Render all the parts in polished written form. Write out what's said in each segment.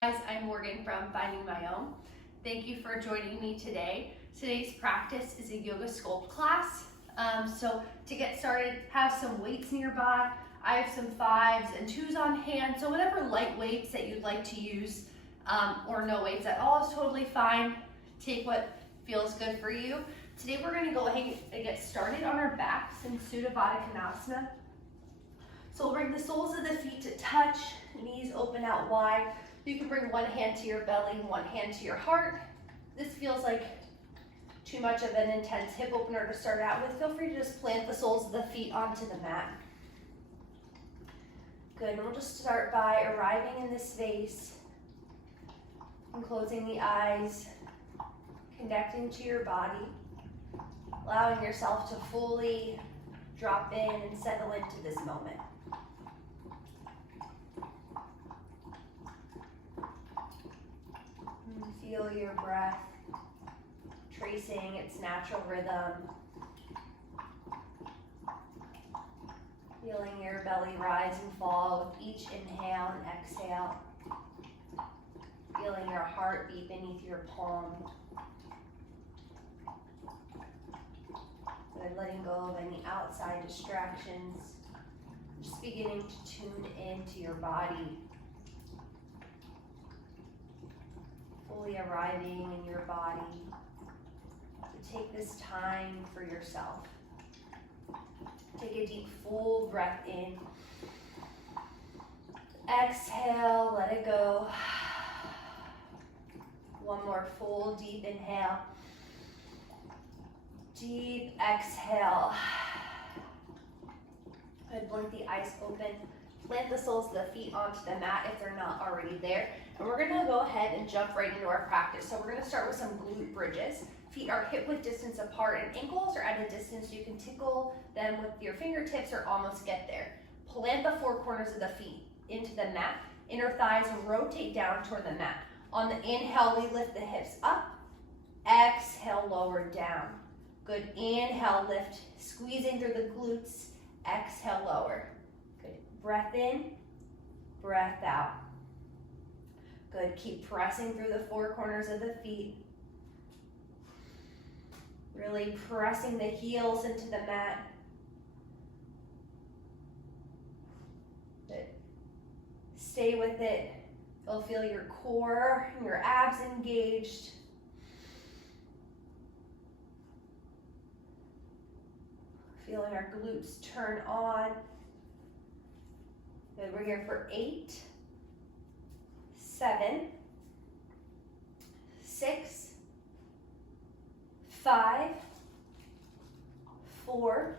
Guys, I'm Morgan from Finding My Own. Thank you for joining me today. Today's practice is a yoga sculpt class. So to get started, have some weights nearby. I have some 5s and 2s on hand, so whatever light weights that you'd like to use, or no weights at all is totally fine. Take what feels good for you. Today we're going to go ahead and get started on our backs in Sudha Baddha Konasana. So we'll bring the soles of the feet to touch, knees open out wide. You can bring one hand to your belly, one hand to your heart. This feels like too much of an intense hip opener to start out with. Feel free to just plant the soles of the feet onto the mat. Good, and we'll just start by arriving in this space and closing the eyes, connecting to your body, allowing yourself to fully drop in and settle into this moment. Feel your breath tracing its natural rhythm. Feeling your belly rise and fall with each inhale and exhale. Feeling your heart beat beneath your palm. Good, letting go of any outside distractions. Just beginning to tune into your body. Fully arriving in your body to take this time for yourself. Take a deep, full breath in. Exhale, let it go. One more full, deep inhale. Deep exhale. Good, blink the eyes open. Plant the soles of the feet onto the mat if they're not already there. And we're gonna go ahead and jump right into our practice. So we're gonna start with some glute bridges. Feet are hip-width distance apart and ankles are at a distance you can tickle them with your fingertips or almost get there. Plant the four corners of the feet into the mat. Inner thighs rotate down toward the mat. On the inhale, we lift the hips up. Exhale, lower down. Good, inhale, lift, squeezing through the glutes. Exhale, lower. Good, breath in, breath out. Good, keep pressing through the four corners of the feet. Really pressing the heels into the mat. Good. Stay with it. You'll feel your core and your abs engaged. Feeling our glutes turn on. Good, we're here for 8, 7, 6, 5, 4,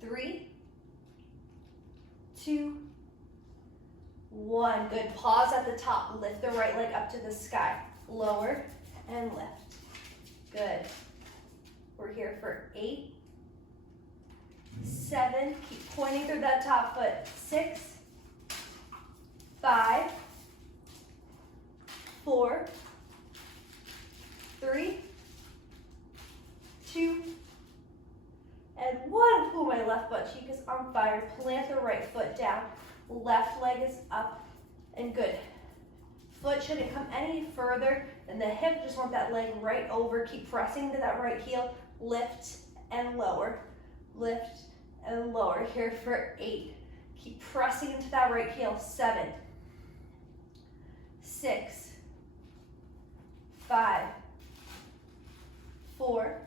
3, 2, 1. Good, pause at the top. Lift the right leg up to the sky. Lower and lift. Good. We're here for 8, 7, keep pointing through that top foot. 6, 5, 4, 3, 2, and 1. Ooh, my left butt cheek is on fire. Plant the right foot down. Left leg is up, and good. Foot shouldn't come any further than the hip. Just want that leg right over. Keep pressing to that right heel. Lift and lower. Lift and lower. Here for 8. Keep pressing into that right heel. 7, 6, 5, 4,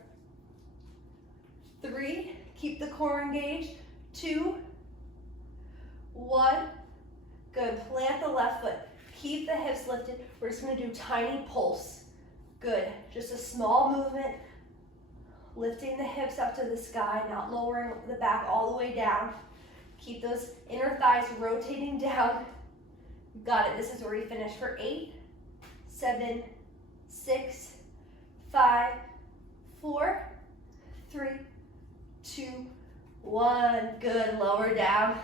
3. Keep the core engaged. 2, 1. Good. Plant the left foot. Keep the hips lifted. We're just going to do tiny pulse. Good. Just a small movement. Lifting the hips up to the sky, not lowering the back all the way down. Keep those inner thighs rotating down. Got it. This is where we finish for 8, 7, 6, 5, 4, 3, 2, 1. Good. Lower down.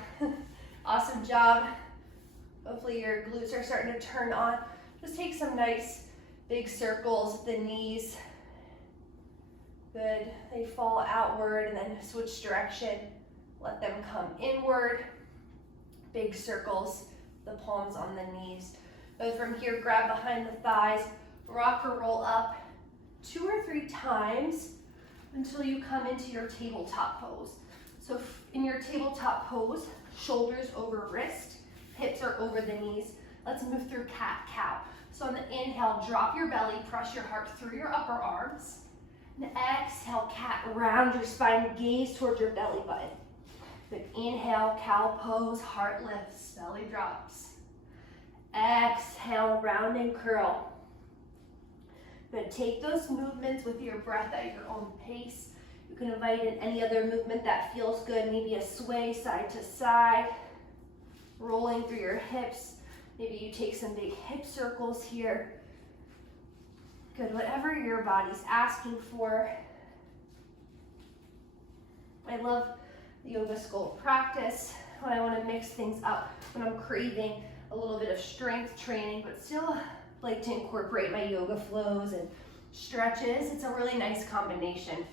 Awesome job. Hopefully your glutes are starting to turn on. Just take some nice big circles with the knees. Good. They fall outward and then switch direction. Let them come inward. Big circles. the palms on the knees. But from here, grab behind the thighs, rock or roll up 2 or 3 times until you come into your tabletop pose. So in your tabletop pose, shoulders over wrist, hips are over the knees. Let's move through cat-cow. So on the inhale, drop your belly, press your heart through your upper arms. And exhale, cat, round your spine, gaze towards your belly button. Good, inhale, cow pose, heart lifts, belly drops. Exhale, round and curl. Good, take those movements with your breath at your own pace. You can invite in any other movement that feels good, maybe a sway side to side, rolling through your hips. Maybe you take some big hip circles here. Good, whatever your body's asking for. I love the yoga Sculpt practice when I want to mix things up, when I'm craving a little bit of strength training, but still like to incorporate my yoga flows and stretches. It's a really nice combination.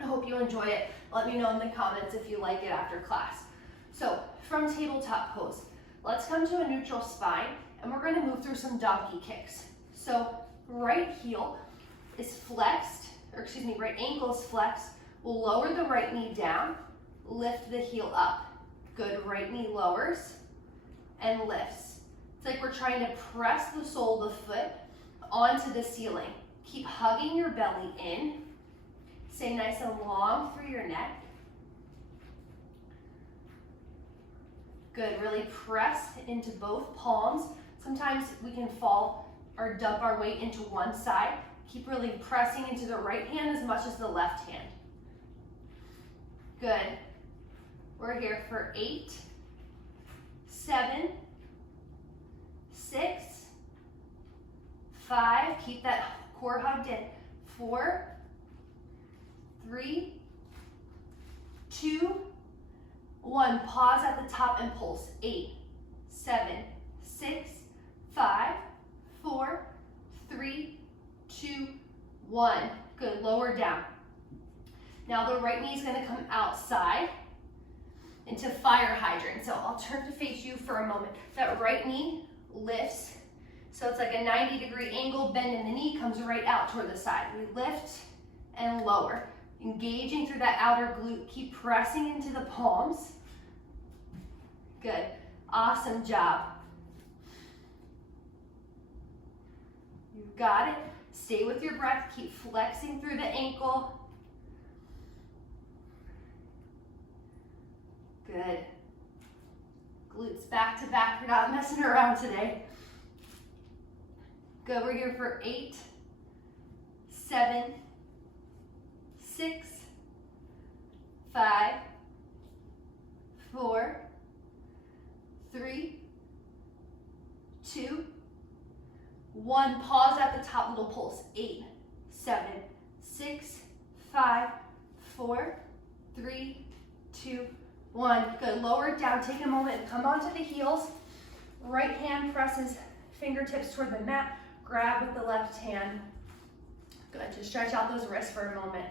I hope you enjoy it. Let me know in the comments if you like it after class. So from tabletop pose, let's come to a neutral spine and we're going to move through some donkey kicks. So right heel is flexed, or excuse me, right ankle is flexed. We'll lower the right knee down, lift the heel up. Good, right knee lowers and lifts. It's like we're trying to press the sole of the foot onto the ceiling. Keep hugging your belly in. Stay nice and long through your neck. Good, really press into both palms. Sometimes we can fall or dump our weight into one side. Keep really pressing into the right hand as much as the left hand. Good. We're here for 8, 7, 6, 5. Keep that core hugged in. 4, 3, 2, 1. Pause at the top and pulse. 8, 7, 6, 5, 4, 3, 2, 1. Good, lower down. Now the right knee is going to come outside into fire hydrant. So I'll turn to face you for a moment. That right knee lifts. So it's like a 90-degree angle, bend in the knee, comes right out toward the side. We lift and lower. Engaging through that outer glute. Keep pressing into the palms. Good. Awesome job. You've got it. Stay with your breath. Keep flexing through the ankle. Good. Glutes back to back. We're not messing around today. Good. We're here for 8, 7, 6, 5, 4, 3, 2, 1. Pause at the top, little pulse. 8, 7, 6, 5, 4, 3, 2, 1. Good. Lower it down. Take a moment and come onto the heels. Right hand presses fingertips toward the mat. Grab with the left hand. Good. To stretch out those wrists for a moment.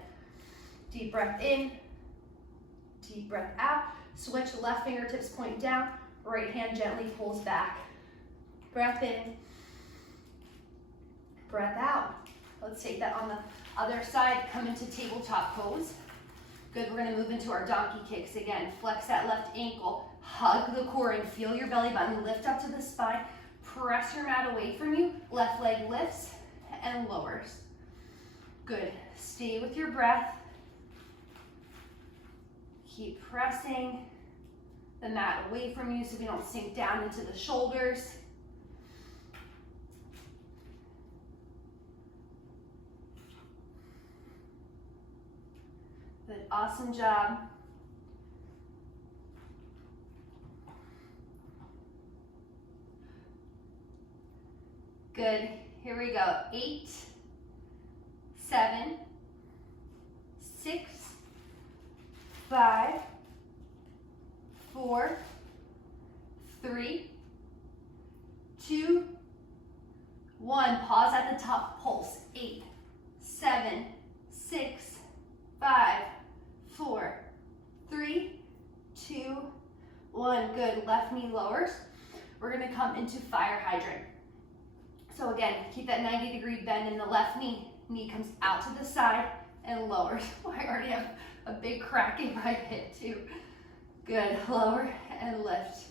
Deep breath in. Deep breath out. Switch, left fingertips point down. Right hand gently pulls back. Breath in. Breath out. Let's take that on the other side. Come into tabletop pose. Good, we're gonna move into our donkey kicks again. Flex that left ankle, hug the core and feel your belly button, lift up to the spine, press your mat away from you, left leg lifts and lowers. Good, stay with your breath. Keep pressing the mat away from you so we don't sink down into the shoulders. Good, awesome job. Good, here we go. 8, 7, 6, 5, 4, 3, 2, 1. Pause at the top, pulse. 8, 7, 6, 5, 4, 3, 2, 1. Good. Left knee lowers. we're gonna come into fire hydrant. So again, keep that 90-degree bend in the left knee. Knee comes out to the side and lowers. Oh, I already have a big crack in my hip too. Good, lower and lift.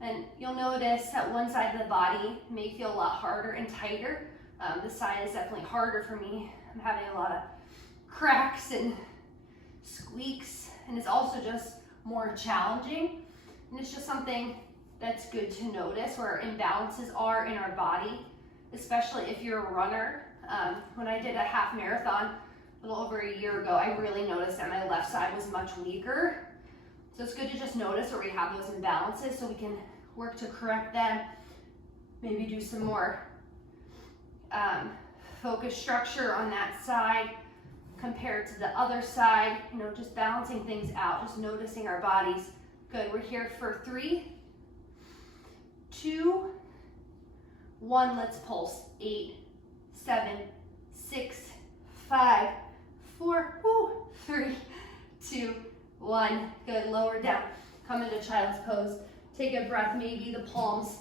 And you'll notice that one side of the body may feel a lot harder and tighter. This side is definitely harder for me. I'm having a lot of cracks and squeaks, and it's also just more challenging. And it's just something that's good to notice where imbalances are in our body, especially if you're a runner. When I did a half marathon a little over a year ago, I really noticed that my left side was much weaker. So it's good to just notice where we have those imbalances so we can work to correct them. Maybe do some more focus structure on that side compared to the other side, you know, just balancing things out, just noticing our bodies. Good, we're here for 3, 2, 1, let's pulse. 8, 7, 6, 5, 4, 3, 2, 1. Good, lower down. Come into child's pose. Take a breath, maybe the palms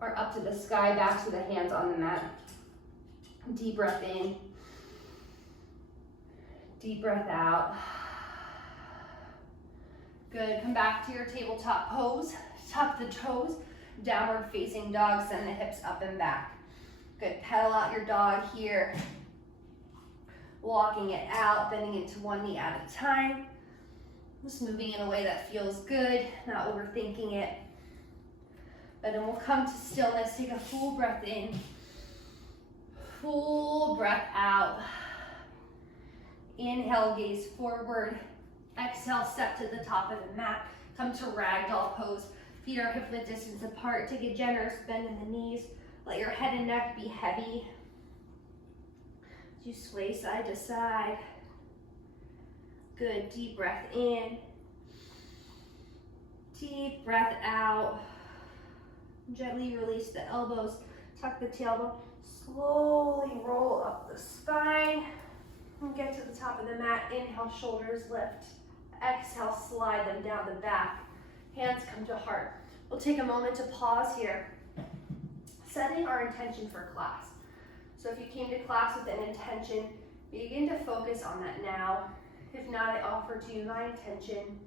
are up to the sky, back to the hands on the mat. Deep breath in. Deep breath out. Good, come back to your tabletop pose. Tuck the toes, downward facing dog, send the hips up and back. Good, pedal out your dog here. Walking it out, bending into one knee at a time. Just moving in a way that feels good, not overthinking it. And then we'll come to stillness, take a full breath in. Full breath out. Inhale, gaze forward. Exhale, step to the top of the mat. Come to ragdoll pose. Feet are hip width distance apart. Take a generous bend in the knees. Let your head and neck be heavy. As you sway side to side. Good, deep breath in. Deep breath out. Gently release the elbows. Tuck the tailbone. Slowly roll up the spine. And get to the top of the mat. Inhale, shoulders lift. Exhale, slide them down the back. Hands come to heart. We'll take a moment to pause here. Setting our intention for class. So if you came to class with an intention, begin to focus on that now. If not, I offer to you my intention,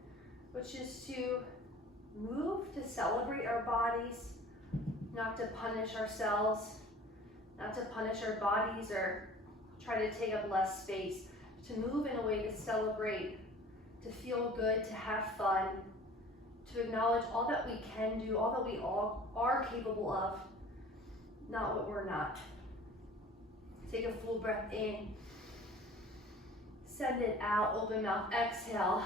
which is to move to celebrate our bodies, not to punish ourselves, not to punish our bodies or try to take up less space, to move in a way to celebrate, to feel good, to have fun, to acknowledge all that we can do, all that we all are capable of, not what we're not. Take a full breath in. Send it out, open mouth, exhale.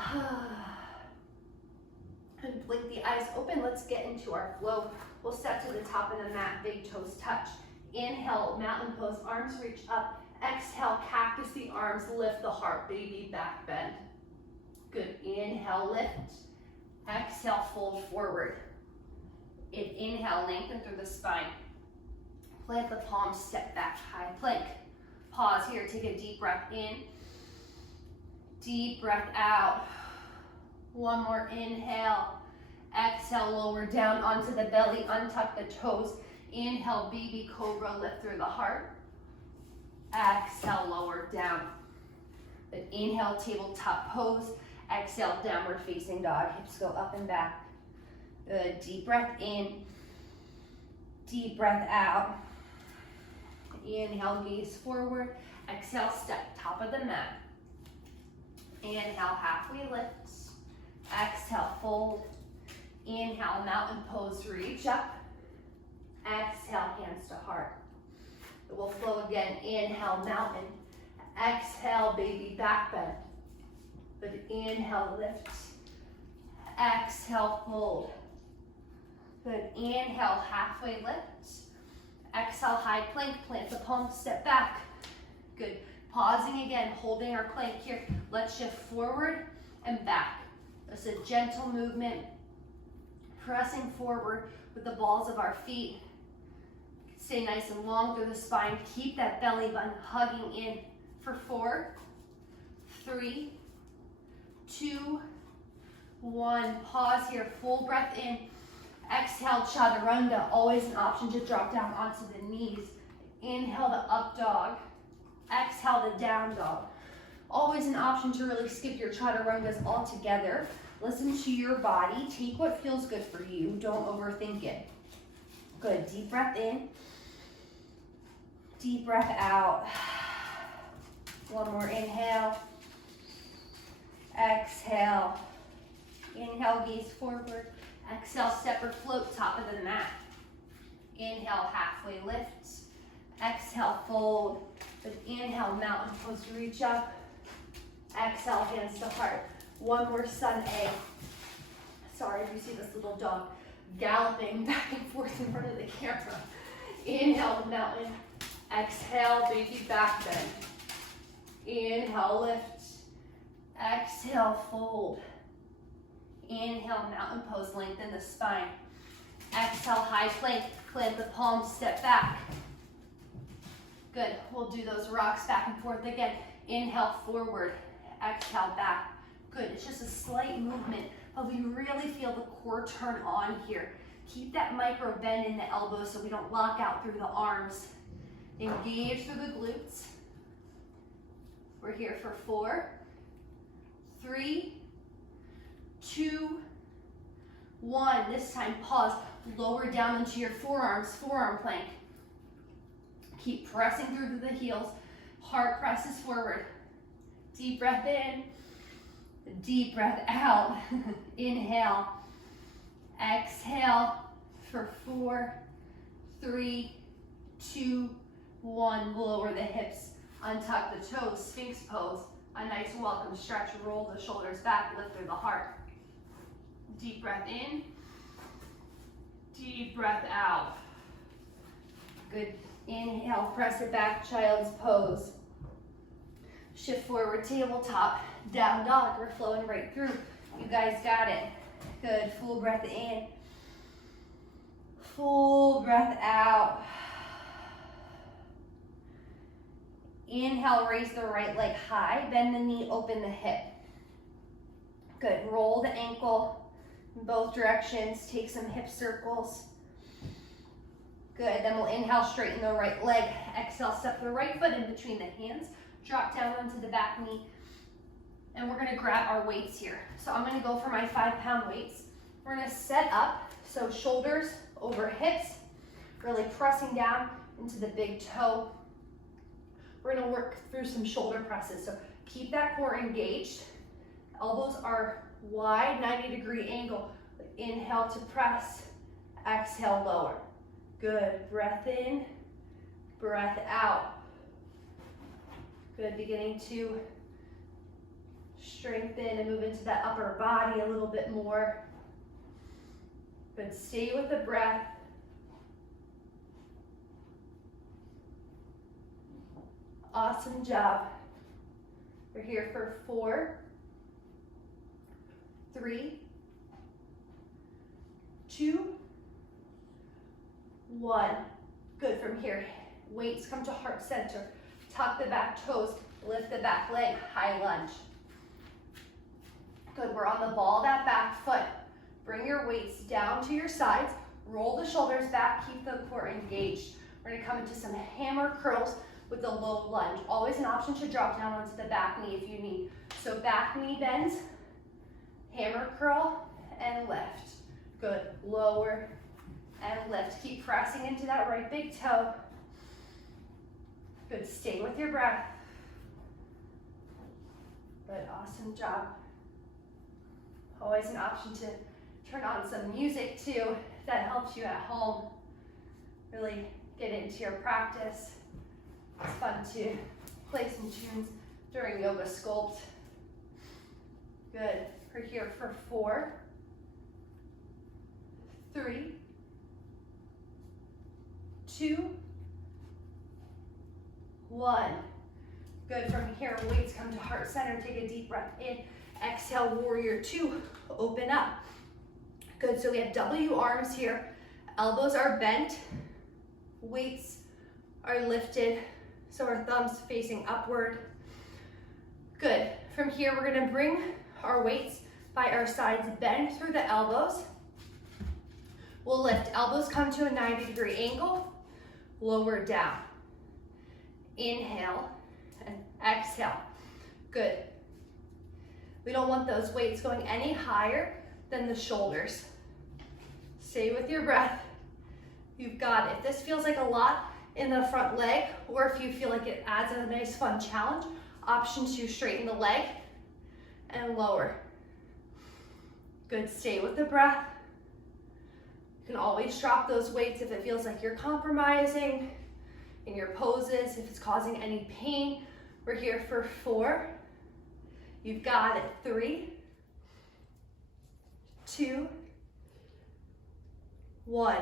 And blink the eyes open. Let's get into our flow. We'll step to the top of the mat, big toes touch. Inhale, mountain pose, arms reach up. Exhale, cactus the arms, lift the heart, baby back bend. Good, inhale, lift. Exhale, fold forward. Inhale, lengthen through the spine. Plant the palms, step back, high plank. Pause here, take a deep breath in. Deep breath out. One more inhale. Exhale, lower down onto the belly, untuck the toes. Inhale, baby cobra, lift through the heart. Exhale, lower down. Then inhale, tabletop pose. Exhale, downward facing dog. Hips go up and back. Good, deep breath in. Deep breath out. Inhale, gaze forward. Exhale, step top of the mat. Inhale, halfway lift. Exhale, fold. Inhale, mountain pose, reach up. Exhale, hands to heart. It will flow again. Inhale, mountain. Exhale, baby back bend. But inhale, lift. Exhale, fold. Good. Inhale, halfway lift. Exhale, high plank. Plant the palms, step back. Good. Pausing again, holding our plank here. Let's shift forward and back. It's a gentle movement. Pressing forward with the balls of our feet. Stay nice and long through the spine. Keep that belly button hugging in for 4, 3, 2, 1. Pause here, full breath in. Exhale, chaturanga, always an option to drop down onto the knees. Inhale the up dog. Exhale the down dog. Always an option to really skip your chaturangas altogether. Listen to your body. Take what feels good for you. Don't overthink it. Good. Deep breath in. Deep breath out. One more inhale. Exhale. Inhale, gaze forward. Exhale, step or float top of the mat. Inhale, halfway lift. Exhale, fold. But inhale, mountain pose, reach up. Exhale, hands to heart. One more sun egg. Sorry if you see this little dog galloping back and forth in front of the camera. Inhale, mountain. Exhale, baby back bend. Inhale, lift. Exhale, fold. Inhale, mountain pose, lengthen the spine. Exhale, high plank, plant the palms, step back. Good, we'll do those rocks back and forth again. Inhale, forward, exhale, back. Good, it's just a slight movement, but we really feel the core turn on here. Keep that micro bend in the elbows so we don't lock out through the arms. Engage through the glutes. We're here for 4, 3, 2, 1. This time, pause. Lower down into your forearms, forearm plank. Keep pressing through the heels. Heart presses forward. Deep breath in. Deep breath out. Inhale. Exhale for 4, 3, 2, 1. Lower the hips. Untuck the toes. Sphinx pose. A nice welcome stretch. Roll the shoulders back. Lift through the heart. Deep breath in. Deep breath out. Good. Inhale, press it back, child's pose. Shift forward, tabletop, down dog. We're flowing right through. You guys got it. Good, full breath in. Full breath out. Inhale, raise the right leg high, bend the knee, open the hip. Good, roll the ankle in both directions, take some hip circles. Good, then we'll inhale, straighten the right leg. Exhale, step the right foot in between the hands. Drop down onto the back knee. And we're gonna grab our weights here. So I'm gonna go for my 5-pound weights. We're gonna set up, so shoulders over hips, really pressing down into the big toe. We're gonna work through some shoulder presses. So keep that core engaged. Elbows are wide, 90-degree angle. Inhale to press, exhale, lower. Good, breath in, breath out. Good, beginning to strengthen and move into that upper body a little bit more. Good, stay with the breath. Awesome job. We're here for 4, 3, 2, 1. Good, from here, weights come to heart center. Tuck the back toes, lift the back leg, high lunge. Good, we're on the ball, that back foot. Bring your weights down to your sides, roll the shoulders back, keep the core engaged. We're gonna come into some hammer curls with a low lunge. Always an option to drop down onto the back knee if you need. So back knee bends, hammer curl, and lift. Good, lower and lift. Keep pressing into that right big toe. Good, stay with your breath. Good, awesome job. Always an option to turn on some music too, if that helps you at home. Really get into your practice. It's fun to play some tunes during yoga sculpt. Good, we're here for 4, 3, 2, 1. Good, from here, weights come to heart center. Take a deep breath in. Exhale, warrior 2, open up. Good, so we have W arms here. Elbows are bent. Weights are lifted. So our thumbs facing upward. Good, from here, we're gonna bring our weights by our sides, bend through the elbows. We'll lift, elbows come to a 90-degree angle, lower down. Inhale and exhale. Good. We don't want those weights going any higher than the shoulders. Stay with your breath. You've got it. If this feels like a lot in the front leg, or if you feel like it adds a nice fun challenge, option 2, straighten the leg and lower. Good, stay with the breath. You can always drop those weights if it feels like you're compromising in your poses, if it's causing any pain. We're here for 4. You've got it. 3, 2, 1.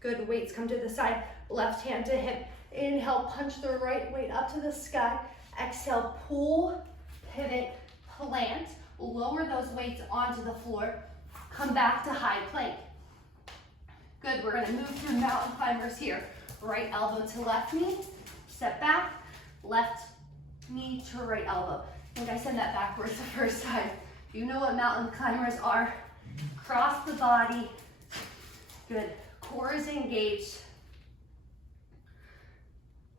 Good, weights come to the side, left hand to hip. Inhale, punch the right weight up to the sky. Exhale, pull, pivot, plant. Lower those weights onto the floor. Come back to high plank. Good, we're gonna move through mountain climbers here. Right elbow to left knee, step back, left knee to right elbow. I think I said that backwards the first time. You know what mountain climbers are. Cross the body. Good, core is engaged.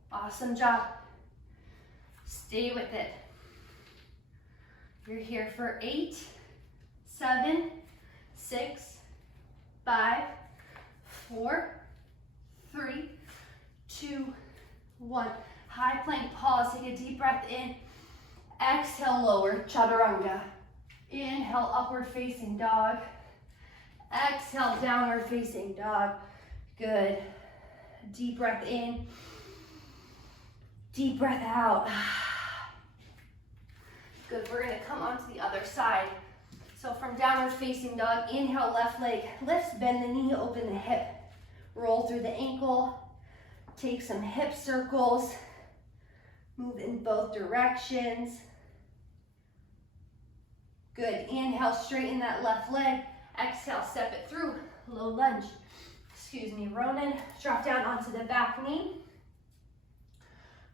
Awesome job. Stay with it. You're here for 8, 7, 6, 5, 4, 3, 2, 1. High plank pause, take a deep breath in. Exhale, lower, chaturanga. Inhale, upward facing dog. Exhale, downward facing dog. Good. Deep breath in. Deep breath out. Good, we're gonna come onto the other side. So from downward facing dog, inhale, left leg lifts, bend the knee, open the hip. Roll through the ankle. Take some hip circles. Move in both directions. Good, inhale, straighten that left leg. Exhale, step it through, low lunge. Excuse me, Ronin. Drop down onto the back knee.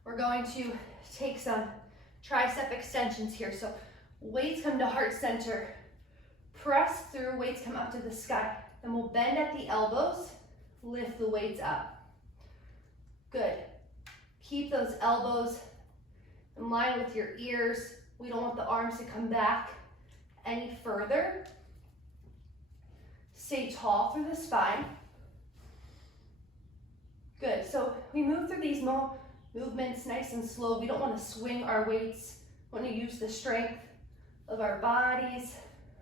We're going to take some tricep extensions here. So weights come to heart center. Press through, weights come up to the sky. Then we'll bend at the elbows, lift the weights up. Good. Keep those elbows in line with your ears. We don't want the arms to come back any further. Stay tall through the spine. Good, so we move through these movements nice and slow. We don't want to swing our weights. We want to use the strength of our bodies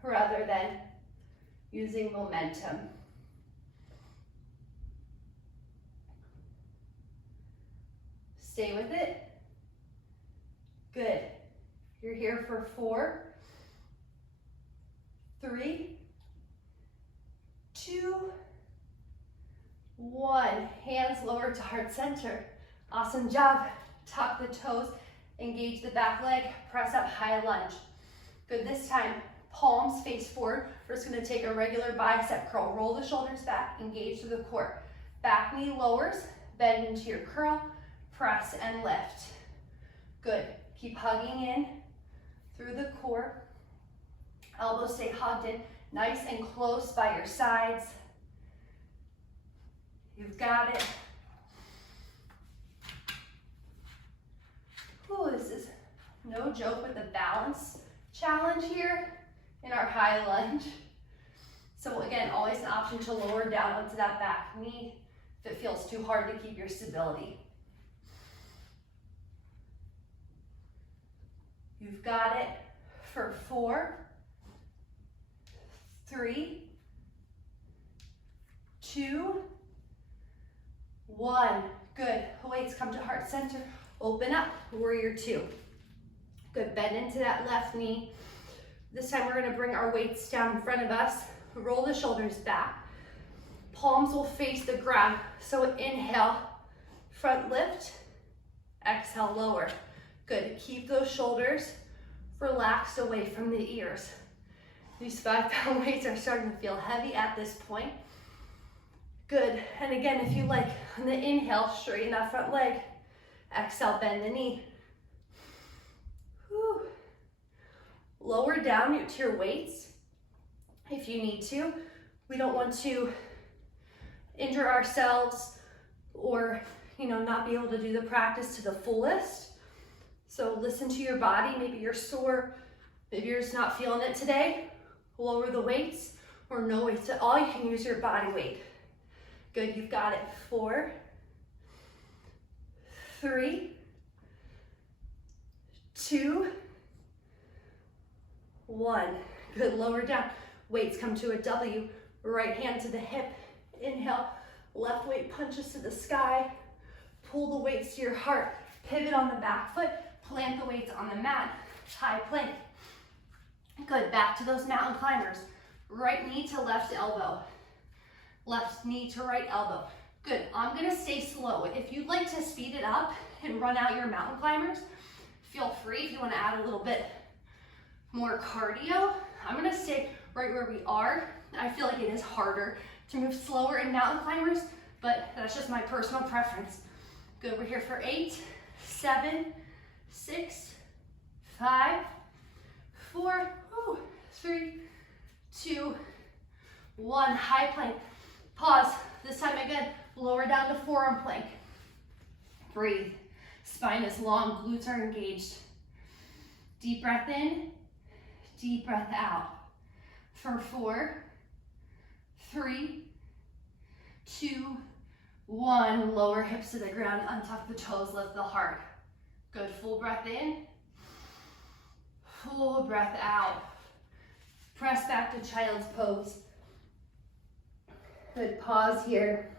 rather than using momentum. Stay with it. Good. You're here for 4, 3, 2, 1. Hands lower to heart center. Awesome job. Tuck the toes, engage the back leg, press up, high lunge. Good, this time, palms face forward. We're just gonna take a regular bicep curl. Roll the shoulders back, engage through the core. Back knee lowers, bend into your curl, press and lift. Good, keep hugging in through the core. Elbows stay hugged in, nice and close by your sides. You've got it. Ooh, this is no joke with the balance challenge here in our high lunge. So again, always an option to lower down onto that back knee if it feels too hard to keep your stability. You've got it for 4, 3, 2, 1. Good. Weights come to heart center. Open up, warrior 2. Good, bend into that left knee. This time we're gonna bring our weights down in front of us. Roll the shoulders back. Palms will face the ground. So inhale, front lift. Exhale, lower. Good, keep those shoulders relaxed away from the ears. These 5-pound weights are starting to feel heavy at this point. Good, and again, if you like, on the inhale, straighten that front leg. Exhale, bend the knee. Whew. Lower down to your weights if you need to. We don't want to injure ourselves or, not be able to do the practice to the fullest. So listen to your body. Maybe you're sore, maybe you're just not feeling it today. Lower the weights or no weights at all. You can use your body weight. Good, you've got it. 4, 3, 2, 1. Good, lower down. Weights come to a W. Right hand to the hip. Inhale, left weight punches to the sky. Pull the weights to your heart. Pivot on the back foot. Plant the weights on the mat. High plank. Good, back to those mountain climbers. Right knee to left elbow. Left knee to right elbow. Good, I'm gonna stay slow. If you'd like to speed it up and run out your mountain climbers, feel free. If you wanna add a little bit more cardio, I'm gonna stay right where we are. I feel like it is harder to move slower in mountain climbers, but that's just my personal preference. Good, we're here for 8, 7, 6, 5, 4, 3, 2, 1. High plank. Pause. This time again, lower down to forearm plank. Breathe. Spine is long, glutes are engaged. Deep breath in, deep breath out. For 4, 3, 2, 1. Lower hips to the ground, untuck the toes, lift the heart. Good, full breath in, full breath out. Press back to child's pose. Good, pause here.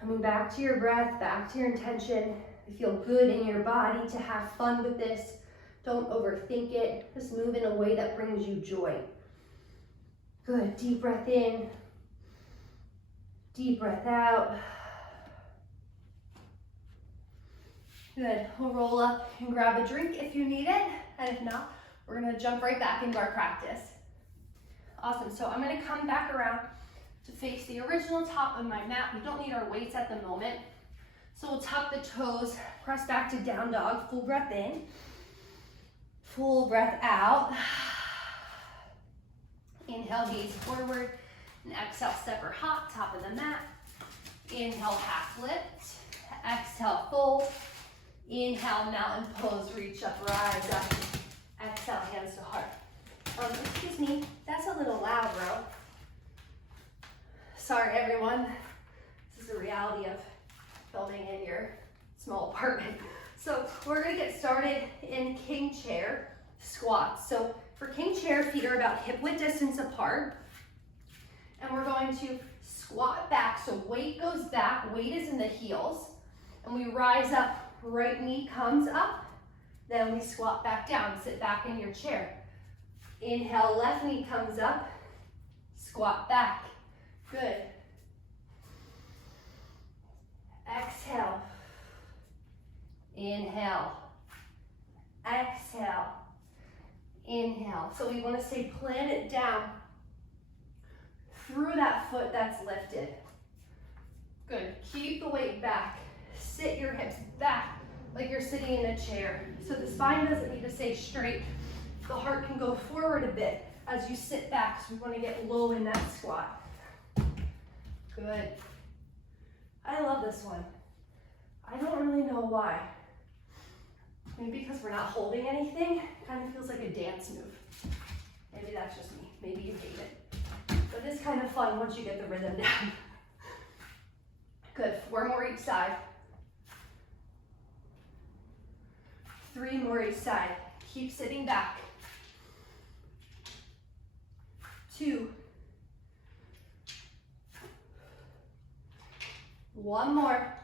Coming back to your breath, back to your intention. Feel good in your body to have fun with this. Don't overthink it. Just move in a way that brings you joy. Good, deep breath in. Deep breath out. Good, we'll roll up and grab a drink if you need it. And if not, we're gonna jump right back into our practice. Awesome, so I'm gonna come back around to face the original top of my mat. We don't need our weights at the moment. So we'll tuck the toes, press back to down dog, full breath in, full breath out. Inhale, gaze forward, and exhale, step or hop, top of the mat. Inhale, half lift, exhale, fold. Inhale, mountain pose, reach up, rise up. Exhale, hands to heart. Excuse me, that's a little loud, bro. Sorry, everyone. This is the reality of filming in your small apartment. So we're gonna get started in king chair squats. So for king chair, feet are about hip width distance apart. And we're going to squat back. So weight goes back, weight is in the heels. And we rise up, right knee comes up. Then we squat back down, sit back in your chair. Inhale, left knee comes up, squat back. Good. Exhale. Inhale. Exhale. Inhale. So we want to stay planted down through that foot that's lifted. Good. Keep the weight back. Sit your hips back like you're sitting in a chair. So the spine doesn't need to stay straight. The heart can go forward a bit as you sit back. So we want to get low in that squat. Good. I love this one. I don't really know why. Maybe because we're not holding anything. It kind of feels like a dance move. Maybe that's just me. Maybe you hate it. But it's kind of fun once you get the rhythm down. Good. 4 more each side. 3 more each side. Keep sitting back. 2. 1 more.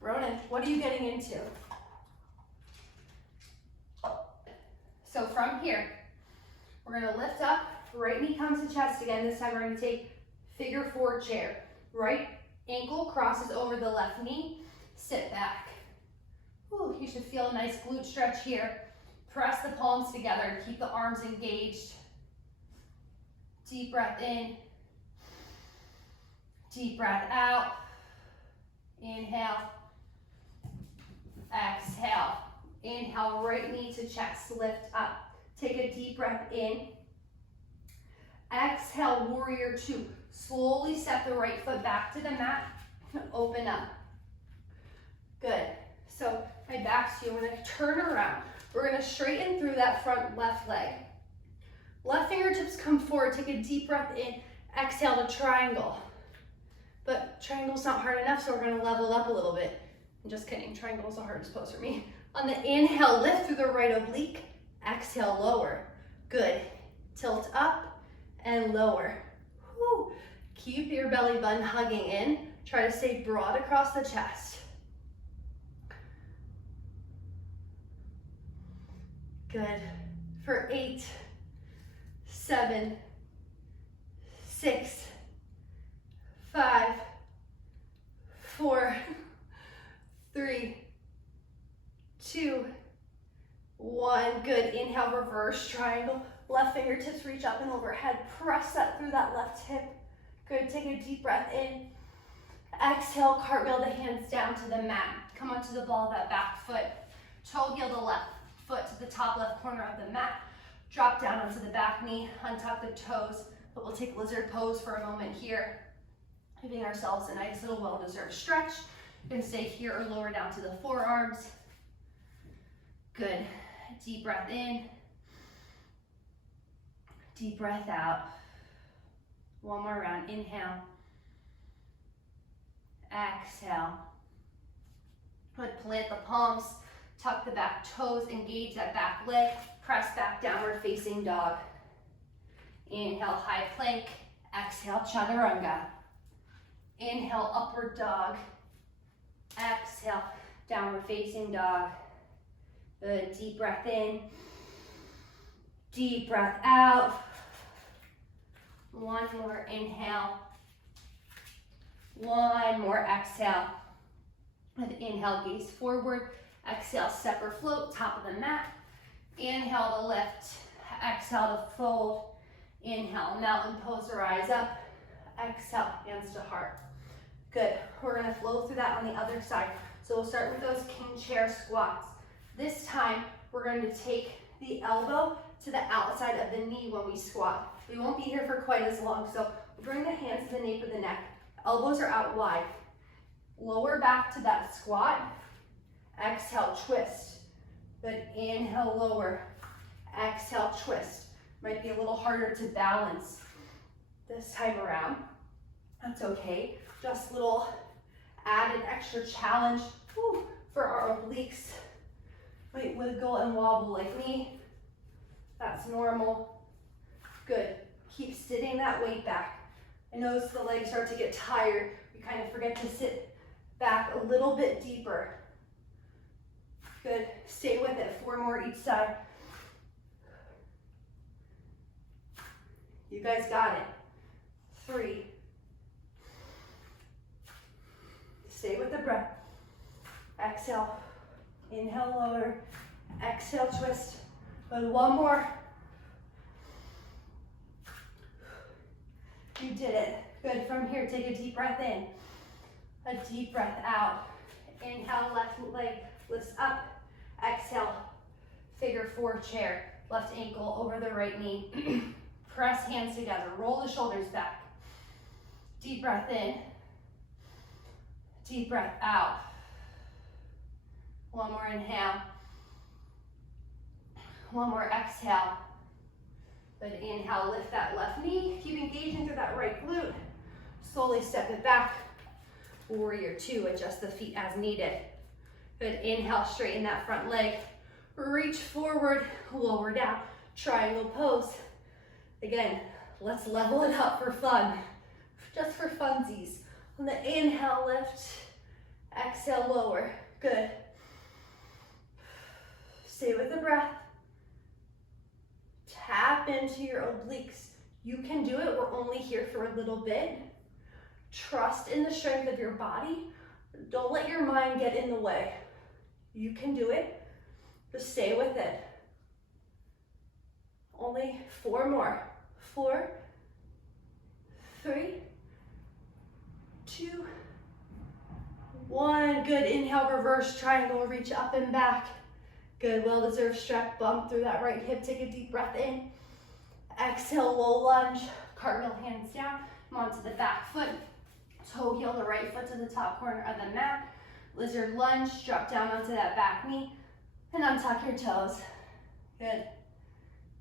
Ronan, what are you getting into? So from here, we're gonna lift up, right knee comes to chest again. This time we're gonna take figure 4 chair. Right ankle crosses over the left knee, sit back. Ooh, you should feel a nice glute stretch here. Press the palms together, keep the arms engaged. Deep breath in. Deep breath out. Inhale. Exhale. Inhale, right knee to chest, lift up. Take a deep breath in. Exhale, warrior two. Slowly step the right foot back to the mat. Open up. Good. So my back's to you. I'm going to turn around. We're going to straighten through that front left leg. Left fingertips come forward. Take a deep breath in. Exhale to triangle. But triangle's not hard enough, so we're going to level up a little bit. I'm just kidding. Triangle's the hardest pose for me. On the inhale, lift through the right oblique. Exhale, lower. Good. Tilt up and lower. Whew. Keep your belly button hugging in. Try to stay broad across the chest. Good. For 8, 7, 6, 5, 4, 3, 2, 1. Good. Inhale, reverse triangle. Left fingertips reach up and overhead. Press that through that left hip. Good. Take a deep breath in. Exhale, cartwheel the hands down to the mat. Come onto the ball of that back foot. Toe heel the left foot to the top left corner of the mat. Drop down onto the back knee, untuck the toes, but we'll take lizard pose for a moment here. Giving ourselves a nice little well-deserved stretch. You can stay here or lower down to the forearms. Good. Deep breath in. Deep breath out. One more round. Inhale. Exhale. Good. Plant the palms. Tuck the back toes. Engage that back leg. Press back, downward facing dog. Inhale, high plank. Exhale, chaturanga. Inhale, upward dog. Exhale, downward facing dog. Good. Deep breath in. Deep breath out. One more inhale. One more exhale. With inhale, gaze forward. Exhale, step or float, top of the mat. Inhale to lift. Exhale to fold. Inhale, mountain pose, rise up. Exhale, hands to heart. Good. We're going to flow through that on the other side. So we'll start with those king chair squats. This time, we're going to take the elbow to the outside of the knee when we squat. We won't be here for quite as long, so bring the hands to the nape of the neck. Elbows are out wide. Lower back to that squat. Exhale, twist. Good. Inhale, lower. Exhale, twist. Might be a little harder to balance this time around. That's okay. Just a little added extra challenge for our obliques. Might wiggle and wobble like me. That's normal. Good. Keep sitting that weight back. I notice the legs start to get tired. We kind of forget to sit back a little bit deeper. Good. Stay with it. 4 more each side. You guys got it. 3. Stay with the breath. Exhale. Inhale, lower. Exhale, twist. Good. 1 more. You did it. Good. From here, take a deep breath in. A deep breath out. Inhale, left leg lifts up. Exhale, figure 4 chair. Left ankle over the right knee. Press hands together. Roll the shoulders back. Deep breath in. Deep breath out. 1 more inhale. 1 more exhale. Good. Inhale, lift that left knee. Keep engaging through that right glute. Slowly step it back. Warrior 2, adjust the feet as needed. Good. Inhale, straighten that front leg. Reach forward, lower down. Triangle pose. Again, let's level it up for fun. Just for funsies. On the inhale, lift. Exhale, lower. Good. Stay with the breath. Tap into your obliques. You can do it. We're only here for a little bit. Trust in the strength of your body. Don't let your mind get in the way. You can do it. Just stay with it. Only 4 more. 4, 3, 2, 1. Good. Inhale, reverse triangle. Reach up and back. Good, well-deserved stretch. Bump through that right hip. Take a deep breath in. Exhale, low lunge. Cartwheel, hands down. Come onto the back foot. Toe heel the right foot to the top corner of the mat. Lizard lunge. Drop down onto that back knee. And untuck your toes. Good.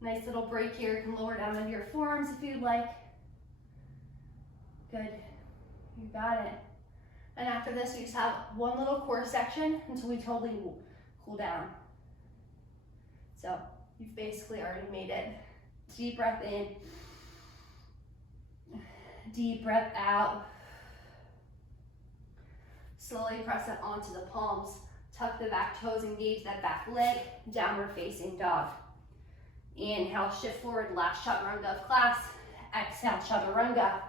Nice little break here. You can lower down into your forearms if you'd like. Good. You got it. And after this, we just have one little core section until we totally cool down. So you've basically already made it. Deep breath in. Deep breath out. Slowly press it onto the palms. Tuck the back toes, engage that back leg. Downward facing dog. Inhale, shift forward, last chaturanga of class. Exhale, chaturanga.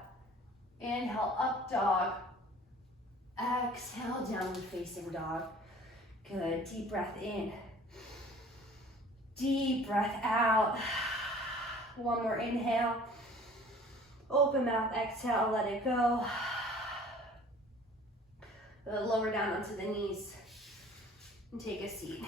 Inhale, up dog. Exhale, downward facing dog. Good, deep breath in. Deep breath out. One more inhale. Open mouth, exhale, let it go. Lower down onto the knees and take a seat.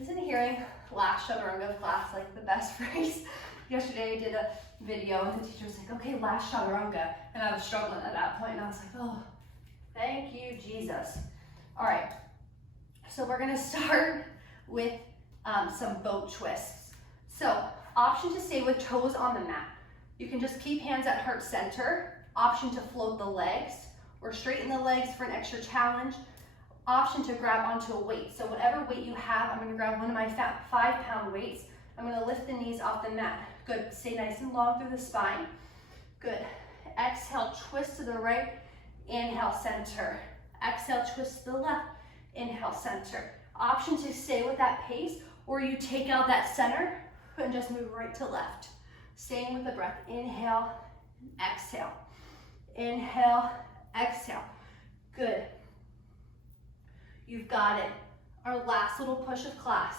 Isn't hearing last chaturanga of class like the best phrase? Yesterday I did a video and the teacher was like, okay, last chaturanga. And I was struggling at that point and I was like, oh, thank you, Jesus. All right, so we're gonna start with some boat twists. So option to stay with toes on the mat. You can just keep hands at heart center. Option to float the legs or straighten the legs for an extra challenge. Option to grab onto a weight. So whatever weight you have, I'm gonna grab one of my 5-pound weights. I'm gonna lift the knees off the mat. Good, stay nice and long through the spine. Good, exhale, twist to the right, inhale, center. Exhale, twist to the left, inhale, center. Option to stay with that pace, or you take out that center and just move right to left. Staying with the breath, inhale, exhale. Inhale, exhale. Good. You've got it. Our last little push of class.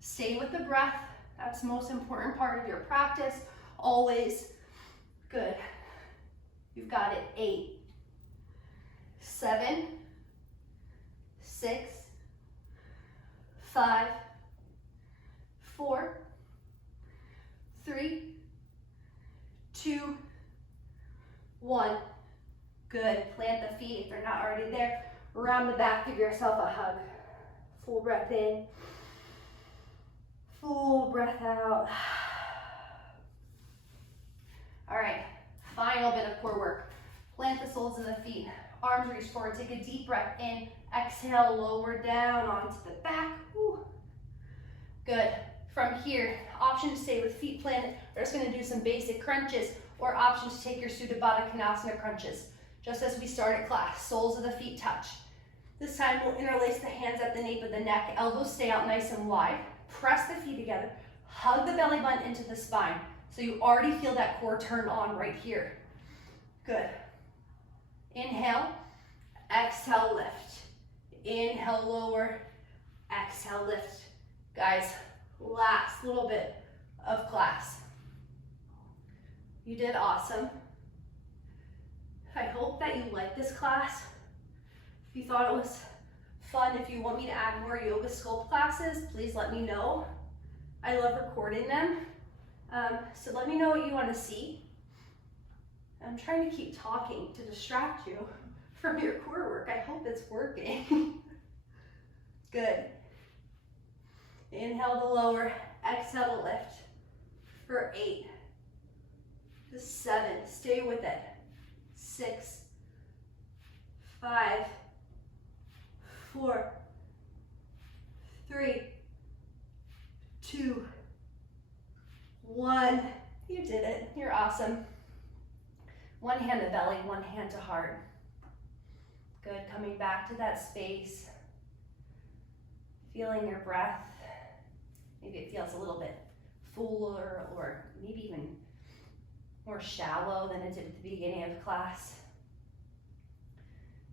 Stay with the breath. That's the most important part of your practice. Always. Good. You've got it. 8, 7, 6, 5, 4, 3, 2, 1. Good. Plant the feet if they're not already there. Around the back, give yourself a hug. Full breath in. Full breath out. All right, final bit of core work. Plant the soles of the feet. Arms reach forward. Take a deep breath in. Exhale, lower down onto the back. Whew. Good. From here, option to stay with feet planted. We're just going to do some basic crunches, or option to take your Supta Baddha Konasana crunches. Just as we started class, soles of the feet touch. This time we'll interlace the hands at the nape of the neck. Elbows stay out nice and wide. Press the feet together. Hug the belly button into the spine. So you already feel that core turn on right here. Good. Inhale. Exhale, lift. Inhale, lower. Exhale, lift. Guys, last little bit of class. You did awesome. I hope that you liked this class. If you thought it was fun, if you want me to add more yoga sculpt classes, please let me know. I love recording them. So let me know what you want to see. I'm trying to keep talking to distract you from your core work. I hope it's working. Good. Inhale to lower, exhale to lift. For 8, 7, stay with it. 6, 5, 4, 3, 2, 1. You did it. You're awesome. One hand to belly, one hand to heart. Good. Coming back to that space. Feeling your breath. Maybe it feels a little bit fuller or maybe even more shallow than it did at the beginning of class.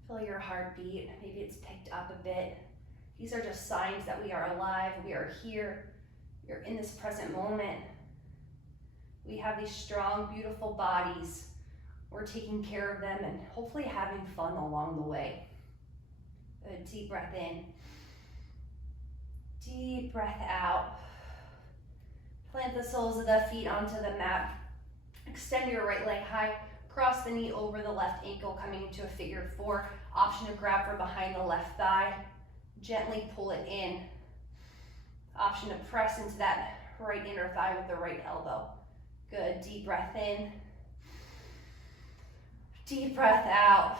Feel your heartbeat. Maybe it's picked up a bit. These are just signs that we are alive. We are here. We're in this present moment. We have these strong, beautiful bodies. We're taking care of them and hopefully having fun along the way. Good. Deep breath in. Deep breath out. Plant the soles of the feet onto the mat. Extend your right leg high. Cross the knee over the left ankle, coming into a figure four. Option to grab from behind the left thigh. Gently pull it in. Option to press into that right inner thigh with the right elbow. Good, deep breath in. Deep breath out.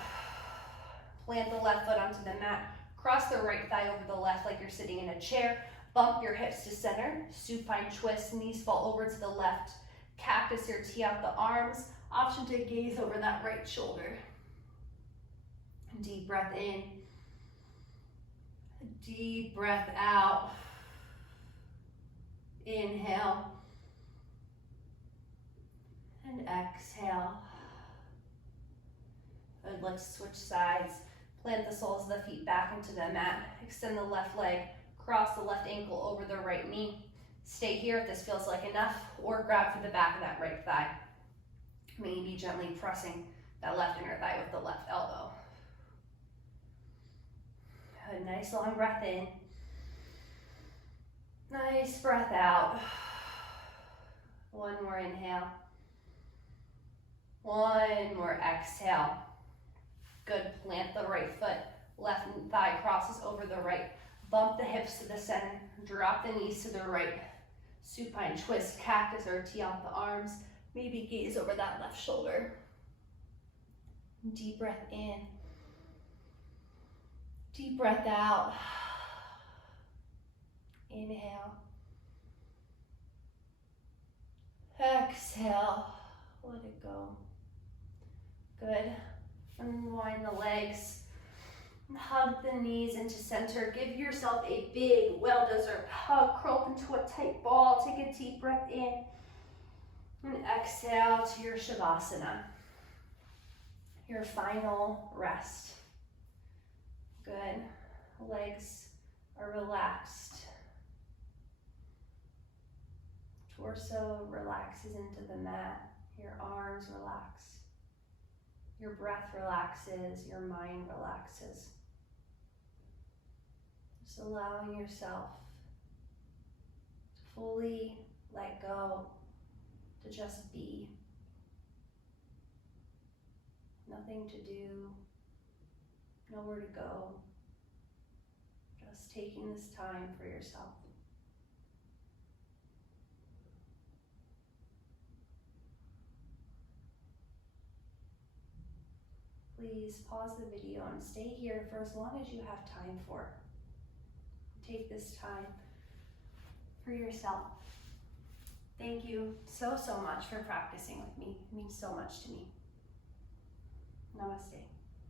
Plant the left foot onto the mat. Cross the right thigh over the left like you're sitting in a chair. Bump your hips to center. Supine twist, knees fall over to the left. Cactus or tee out the arms. Option to gaze over that right shoulder. Deep breath in. Deep breath out. Inhale. And exhale. Good, let's switch sides. Plant the soles of the feet back into the mat. Extend the left leg. Cross the left ankle over the right knee. Stay here if this feels like enough, or grab for the back of that right thigh. Maybe gently pressing that left inner thigh with the left elbow. Good, nice long breath in. Nice breath out. One more inhale. One more exhale. Good, plant the right foot. Left thigh crosses over the right. Bump the hips to the center. Drop the knees to the right. Supine twist, cactus, or tee out the arms. Maybe gaze over that left shoulder. Deep breath in. Deep breath out. Inhale. Exhale. Let it go. Good. Unwind the legs. Hug the knees into center. Give yourself a big, well-deserved hug. Curl into a tight ball. Take a deep breath in. And exhale to your Shavasana. Your final rest. Good. Legs are relaxed. Torso relaxes into the mat. Your arms relax. Your breath relaxes. Your mind relaxes. Just allowing yourself to fully let go, to just be. Nothing to do, nowhere to go. Just taking this time for yourself. Please pause the video and stay here for as long as you have time for. Take this time for yourself. Thank you so much for practicing with me. It means so much to me. Namaste.